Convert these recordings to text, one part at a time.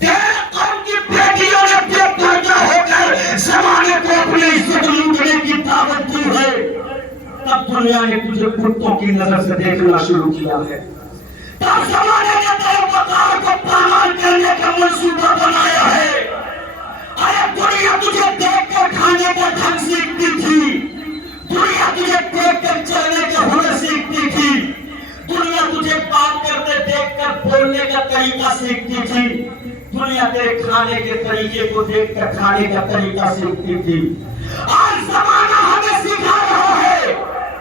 تیرے قوم کی بیٹیوں نے بے پردہ ہو کر زمانے کو اپنی عزت لوٹنے کی دعوت دی ہے، تب دنیا نے تجھے کتوں کی نظر سے دیکھنا شروع کیا ہے، تب زمانے نے تیرے وقار کو پامال کرنے کا منصوبہ بنایا ہے۔ ارے دنیا تجھے دیکھ کر کھانے کا ڈھنگ سیکھتی تھی، دنیا تجھے دیکھ کر چلنے کا ہنر سیکھتی تھی، دنیا تجھے بات کرتے دیکھ کر بولنے کا طریقہ سیکھتی تھی، دنیا تیرے کھانے کے طریقے کو دیکھ کر کھانے کا طریقہ سیکھتی تھی۔ آج زمانہ ہمیں سکھا رہا ہے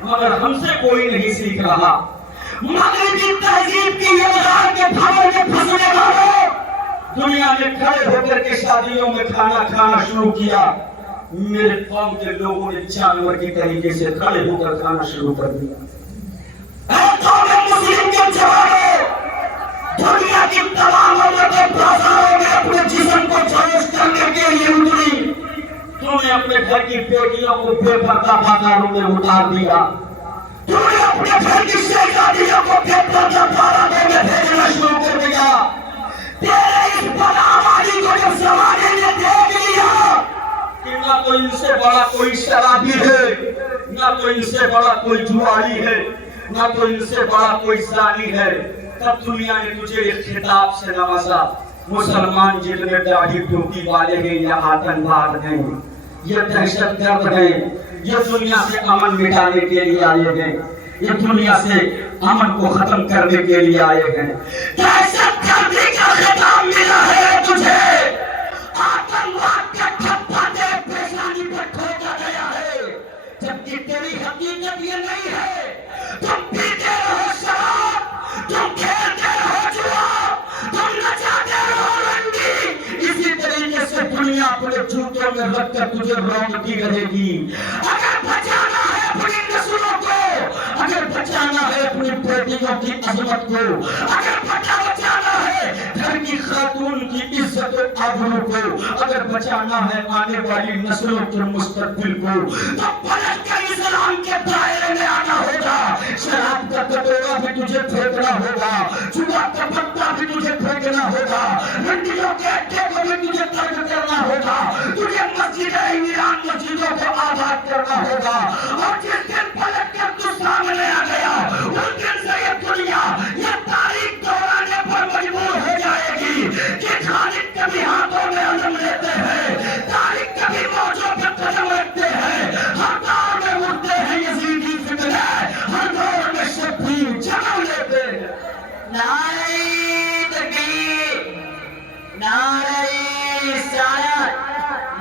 مگر ہم سے کوئی نہیں سیکھ رہا۔ مغربی تہذیب کی یہ غار کے بھاؤں میں پھنسنے والوں، دنیا میں کھڑے ہو کر کے شادیوں میں کھانا کھانا شروع کیا، میرے قوم کے لوگوں نے جانور کی طریقے سے کھڑے ہو کر کھانا شروع کر دیا۔ اے قوم مسلم کے جوانوں، دنیا کی تمام عورتیں بازاروں میں اپنے جسم کو جوش کرنے کے لیے اتری، تم نے اپنے گھر کی بیٹیوں کو بے پردہ بازاروں میں اتار دیا، تم نے اپنے گھر کی شہزادیوں کو بے پردہ بازاروں میں بھیجنا شروع کر دیا۔ تیرے اس بدعمالی کو جب زمانے نے دیکھ لیا کہ نہ تو ان سے بڑا کوئی شرابی ہے، نہ تو ان سے بڑا کوئی جواری ہے، نہ تو ان سے بڑا کوئی زانی ہے، تب دنیا نے تجھے ایک خطاب سے نوازا، مسلمان جن میں داڑھی ٹوپی والے ہیں یا آتنکواد ہیں، یہ دہشت گرد ہیں، یہ دنیا سے امن مٹانے کے لیے آئے ہیں، یہ دنیا سے امن کو ختم کرنے کے لیے آئے ہیں۔ دہشت گردی کا خطاب ملا ہے تجھے، آتنکواد کا ٹھپا تیرے پیشانی پر ٹھوکا گیا ہے، جبکہ تیری حقیقت یہ نہیں ہے۔ تم پیتے رہو شراب، تم کھیلتے رہو جوا، تم نچاتے رہو رنگی، اسی طریقے سے دنیا اپنے جوتوں میں رکھ کر تجھے رونقی رہے گی۔ اگر بچانا ہے اپنی نسلوں کو، اگر بچانا ہے اپنی بیٹیوں کی عظمت کو، اگر بچانا ہے گھر کی خاتون کی عزت و آبرو کو، اگر بچانا ہے آنے والی نسلوں کے مستقبل کو، تو پلٹ کر اسلام کے دائرے میں آنا ہوگا۔ شراب کا کٹورا بھی تجھے پھینکنا ہوگا، جوا کا پتا بھی تجھے پھینکنا ہوگا، رنڈیوں کے اڈے کو بھی تجھے ترک کرنا ہوگا، تجھے مسجدوں کو آباد کرنا ہوگا، اور جس دن پلٹ کر تو سامنے آ گیا، اس دن سے یہ دنیا یہ تاریخ دہرانے پر مجبور ہو جائے گی کہ خالق کبھی ہاتھوں میں عزم لیتے ہیں، تاریخ کبھی موجوں پہ قدم رکھتے ہیں، ہر دور میں اٹھتے ہیں یزیدی فتنے، ہر دور میں شبیر جنم لیتے ہیں۔ نعرہ تکبیر، نعرہ رسالت،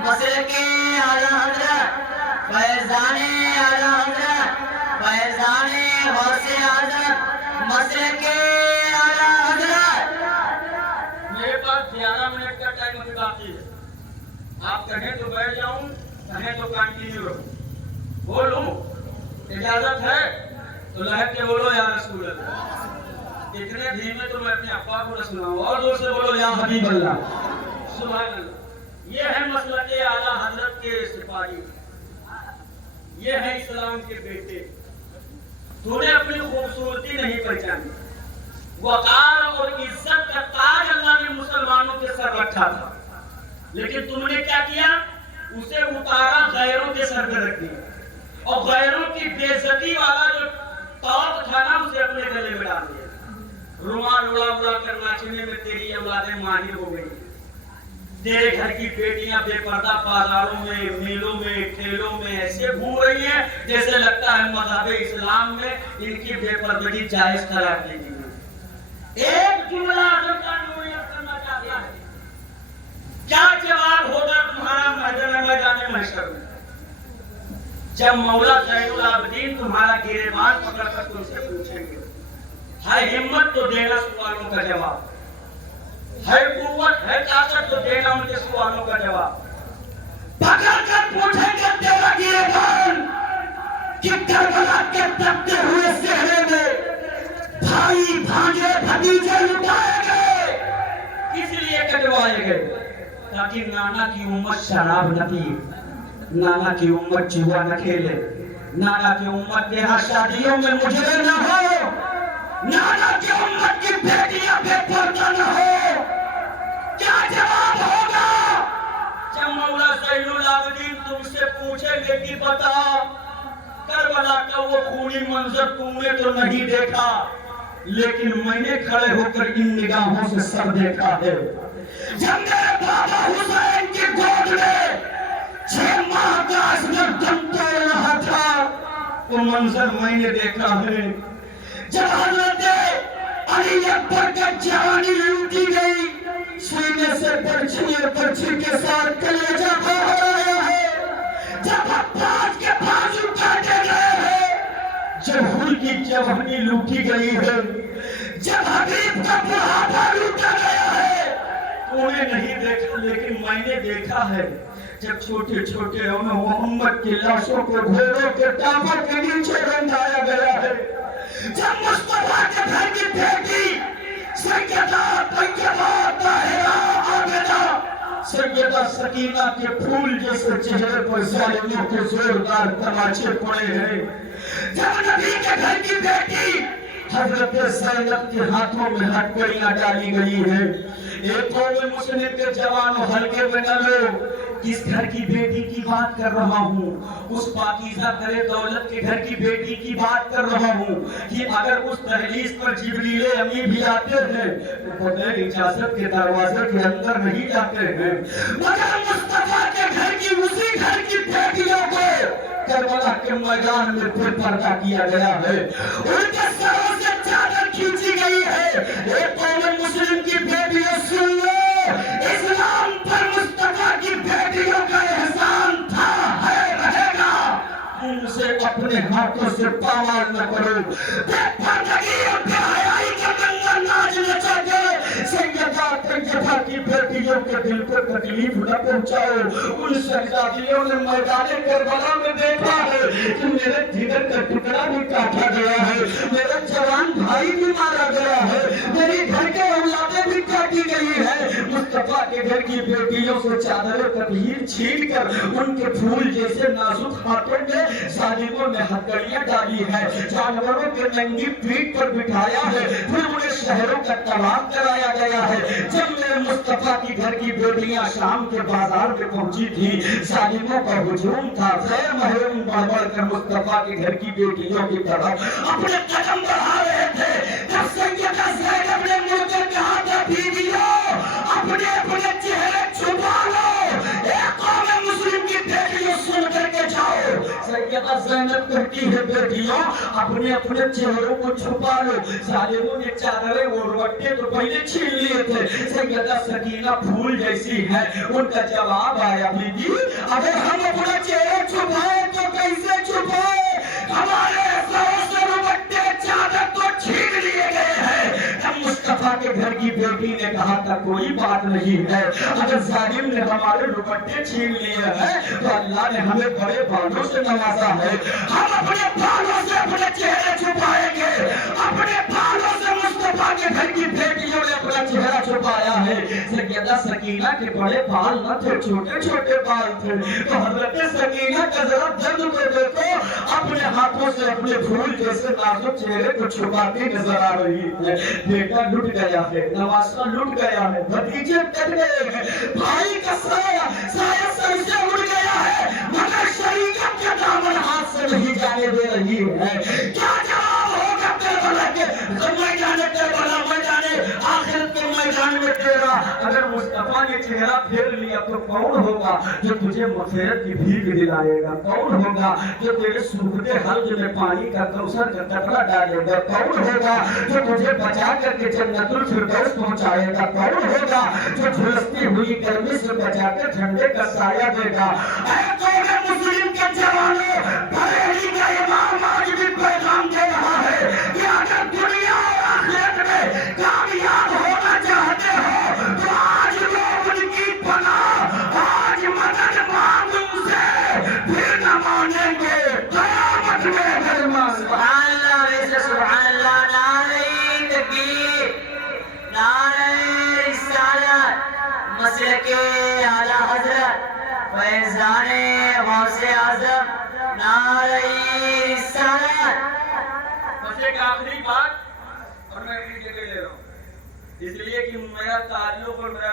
مسلک اعلی حضرت فیضان اعلی حضرت فیضان غوث اعظم مسلک اعلی حضرت۔ میرے پاس 11 منٹ کا ٹائم ابھی باقی ہے، آپ کہیں تو بیٹھ جاؤں، کہیں تو کنٹینیو رہوں، بولوں اجازت ہے تو لہر کے بولو یا رسول اللہ، اتنے دھیمے تو میں اپنے ابا کو نہ سناؤں، اور زور سے بولو یا حبیب اللہ، سبحان اللہ۔ یہ ہے مسلک اعلی حضرت کے سپاہی، یہ ہے اسلام کے بیٹے۔ تو نے اپنی خوبصورتی نہیں پہچانی، وقار اور عزت کا تاج اللہ نے مسلمانوں کے سر رکھا تھا، لیکن تم نے کیا کیا؟ اسے اتارا غیروں کے سر پہ رکھ دیا، اور غیروں کی بے عزتی والا جو طور تھا نا اسے اپنے گلے میں ڈال دیا۔ رومال اڑا اڑا کر ناچنے میں تیری اولادیں ماہر ہو گئی، تیرے گھر کی بیٹیاں بے پردہ بازاروں میں، میلوں میں، ٹھیلوں میں ایسے گھوم رہی ہیں جیسے لگتا ہے مذہب اسلام میں ان کی بے پردگی جائز قرار دی گئی ہے۔ ایک جملہ اعظم کا نوعیت کرنا چاہتا ہے، کیا جواب ہوگا تمہارا میدان محشر میں جب مولا زین العابدین تمہارا گریبان پکڑ کر تم سے پوچھیں گے؟ ہے ہمت تو دینا سوالوں کا جواب، ہے قوت ہے طاقت تو دینا ان کے سوالوں کا جواب۔ پکڑ کر پوچھیں گے تیرا گریبان کہ کربلا کے تپتے ہوئے صحرے میں بھائی بھانجے بھتیجے لٹائے گئے، کس لیے کٹوائے گئے؟ تاکہ نانا کی امت شراب نہ پیے، نانا کی امت جوا نہ کھیلے، نانا کی امت بیاہ شادیوں میں مجرم نہ ہو، نانا کی امت کی بیٹیاں بے پردہ نہ ہو، کربلا کا وہ خونی منظر تم نے تو نہیں دیکھا، لیکن میں نے کھڑے ہو کر ان نگاہوں سے سر دیکھا ہے۔ جب میرے بابا حسین کی گود میں 6 ماہ کا عصمت دم توڑ رہا تھا، وہ منظر میں نے دیکھا ہے۔ جب حضرت علی اکبر کا جوانی لوٹی گئی، سینے سے پرچھی کے ساتھ کلیجہ باہر آیا ہے۔ جب عباس کے بازو کاٹے گئے ہیں، جب حل کی جوانی لوٹی گئی ہے، جب حبیب کا بڑھاپا لوٹا گیا ہے، انہیں نہیں دیکھا لیکن میں نے دیکھا ہے۔ جب چھوٹے چھوٹے محمد کی لاشوں کو گھوڑوں کے ٹانگوں کے نیچے رنڈایا گیا ہے، جب مصطفیٰ کے گھر کی بیٹی سیدہ طیبہ طاہرہ عابدہ سیدہ سکینہ کے پھول جیسے چہرے پر ظالموں کے زوردار تماچے پڑے ہیں، جب نبی کے گھر کی بیٹی حضرت زینب کے ہاتھوں میں ہتھکڑیاں ڈالی گئی ہیں، ایک قوم مسلم کے جوانوں ہلکے میں نہ لو، کس گھر کی بیٹی کی بات کر رہا ہوں؟ اس پاکیزہ درِ دولت کے گھر کی بیٹی کی بات کر رہا ہوں کہ اگر اس دہلیز پر جبریل امی بھی آتے ہیں تو بغیر اجازت کے دروازے کے اندر نہیں جاتے ہیں، مگر مصطفیٰ کے گھر کی اسی گھر کی بیٹیوں کو کربلا کے میدان میں پھر پردہ کیا گیا ہے، ان کے سروں سے چادر کھینچی گئی ہے۔ ایک قوم مسلم کی بیٹیوں سن لو، اسلام پر مصطفیٰ کی بیٹیوں کا احسان تھا، ہے، رہے گا، ان سے اپنے ہاتھوں سے پامال نہ کرو۔ بے پردگی اور بے حیائی کا منظر ناز نچا کے سیدہ طیبہ کی بیٹیوں کے دل کو تکلیف نہ پہنچاؤ۔ ان شہزادیوں نے میدان کربلا میں دیکھا ہے کہ میرے جگر کا ٹکڑا بھی کاٹا گیا ہے، میرا جوان بھائی بھی مارا گیا ہے، میری گھر کے اولادیں بھی کاٹی گئی ہے۔ مصطفیٰ کے گھر کی بیٹیوں سے چادر تطہیر چھین کر ان کے پھول جیسے نازک ہاتھوں میں ظالموں نے ہتھکڑیاں ڈالی ہے، جانوروں کے ننگی پیٹھ پر بٹھایا ہے، پھر انہیں شہروں کا طواف کرایا گیا ہے۔ جب میرے مصطفیٰ کی گھر کی بیٹیاں شام کے بازار میں پہنچی تھی، ظالموں کا ہجوم تھا، غیر محرم بڑھ بڑھ کر مصطفیٰ کی گھر کی بیٹیوں کی طرف اپنے قدم بڑھا رہے تھے۔ جب سیدہ زینب نے مڑ کر کہا تھا بیویوں اپنے اپنے چہرے چھپا لو، ایک قوم مسلم کی بیٹیوں سن کر کے جاؤ۔ سیدہ زینب کہتی ہے بیٹیوں اپنے اپنے چہروں کو چھپا لو۔ ظالموں نے چادریں اور دوپٹے تو پہلے چھین لیے تھے، سیدہ سکینہ پھول جیسی ہے، ان کا جواب آیا بی بی اگر ہم اپنا چہرہ چھپائے تو کیسے چھپائے، ہمارے سروں سے دوپٹے چادر تو چھین لیے گئے ہیں۔ ہم مصطفیٰ کے گھر کی بیٹی نے کہا تھا کوئی بات نہیں ہے، اگر ظالم نے ہمارے دوپٹے چھین لیے ہیں تو اللہ نے ہمیں بڑے بالوں سے نوازا ہے، ہم اپنے بالوں سے اپنے چہرے چھپائیں گے۔ اپنے بالوں سے مصطفیٰ کے گھر کی بیٹیوں نے اپنا چہرہ چھپایا ہے۔ سیدہ سکینہ کے بڑے بال نہ تھے، چھوٹے چھوٹے بال تھے، تو حضرت سکینہ کا ذرا درد تو دیکھو، اپنے ہاتھوں سے اپنے پھول جیسے نازک چہرے کو چھپاتی نظر آ رہی ہے۔ بیٹا لٹ گیا ہے، نواسہ لٹ گیا ہے، بھتیجے کٹ گئے ہیں، بھائی کا سایہ سر سے اڑ گیا ہے، مگر شریعت کے دامن ہاتھ سے نہیں جانے دے رہی ہے۔ کیا جواب ہوگا کربلا کے میدان کربلا، میدان آخرت کے میدان میں تیرا؟ اگر مصطفیٰ نے چہرہ پھیر لیا تو کون ہوگا جو تجھے مغفرت کی بھیک دلائے گا؟ کون ہوگا جو تیرے سوکھتے حلق میں پانی کا کوثر کا قطرہ ڈالے گا؟ کون ہوگا جو تجھے بچا کر کے جنت الفردوس پہنچائے گا؟ کون ہوگا جو جھلستی ہوئی گرمی سے بچا کر جھنڈے کا سایہ دے گا؟ اے قوم مسلم کے جوانوں، بریلی کا امام آج بھی پیغام دے رہا ہے کہ اگر دنیا اور آخرت میں کامیاب ہونا چاہتے ہو تو آج لوگ ان کی پناہ، آج مدد مانگ ان سے، پھر نہ مانیں گے قیامت میں فرمان۔ سبحان اللہ، ویسے سبحان اللہ، نعرہ تکبیر، نعرہ رسالت، مسلک اعلیٰ حضرت فیضان غوث اعظم، نعرہ رسالت۔ بس ایک آخری بات اور میں اپنی جگہ لے رہا ہوں، اس لیے کہ میرا تعلق اور میرا